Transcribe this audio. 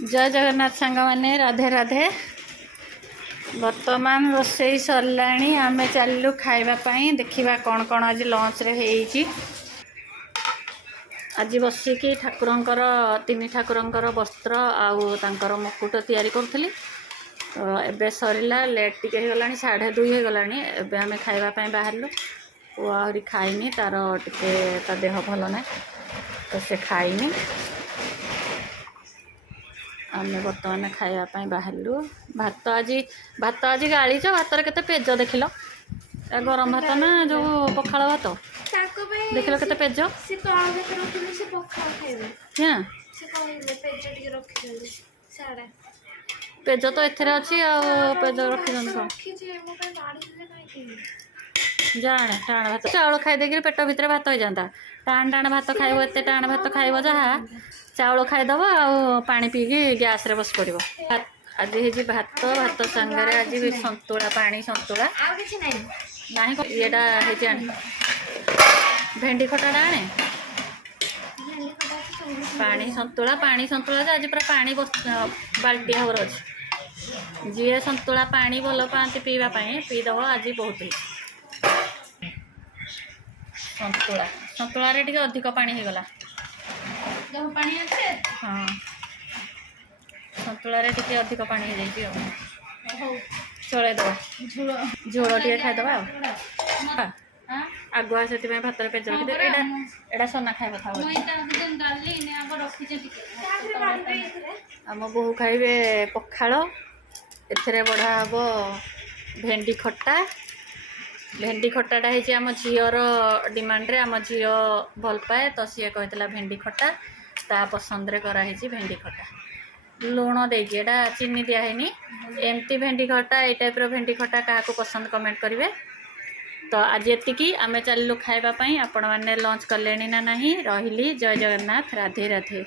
जय जगन्नाथ सांग मैंने राधे राधे। बर्तमान रोसई सरलाणी आमे चलू खाइबापी देखा कौन कौन आज लंच रे हेइची। आज बसिकी ठाकुरंकर तीन ठाकुरंकर वस्त्र आउ तांकर मुकुट तैयारी करुली। तो एबे सरिला लेट टिके गलानी 2:30 हो गलानी। एबे आमे खाइबापी बाहरलु। वो आहरी खाइनी तार टिके ता देह भल ना तो से खाइनी। आमे बर्तमान खाइबापी बाहरलु। भात आज गालीच भात के पेज देख लो। गरम भात ना जो पखाड़ भात देख लो के पेज पेज तो एथेर अच्छी पेज रखी जाने टाण भात चाउल खाई देकर पेट भितर भात हो जाता। टाण टाण भात खाइब एत टाण भात खाइब जहाँ चाउल खाईदब आ पीकी गैस रे बस पड़ो। आज है भात भात सांगे आज सतुला पानी सतुला ना येटा है भेंडी खटा आने पानी सतुला आज पूरा पानी बाल्टी हवर अच्छे। जी सतुला पानी भल पाती पीवाई पीदब आज बहुत सतुला सतुला रे अधिक पानी हो गला। हाँ सतुला रे टिके अधिक पानी हो जाए चले दब झोल टे खाईदब आगुआ से भात पेज रखी एटा सोना खाए था आम बोहू खाइबे पखाड़ एथरे बढ़ा हम भेंडी खट्टाटा है आम झीर डिमांड रे आम झी भल पाए तो सी कहला भेंडी खट्टा ता पसंद रे कराई भेंडी खट्टा लुण देकी चीनी दिहनी एमती भेंडी खट्टा ये टाइप भेंडी खट्टा क्या पसंद कमेंट करेंगे। तो आज ये आमे चलू खाइबापी आपण मैंने लंच कले ना नहीं रही। जय जगन्नाथ राधे राधे।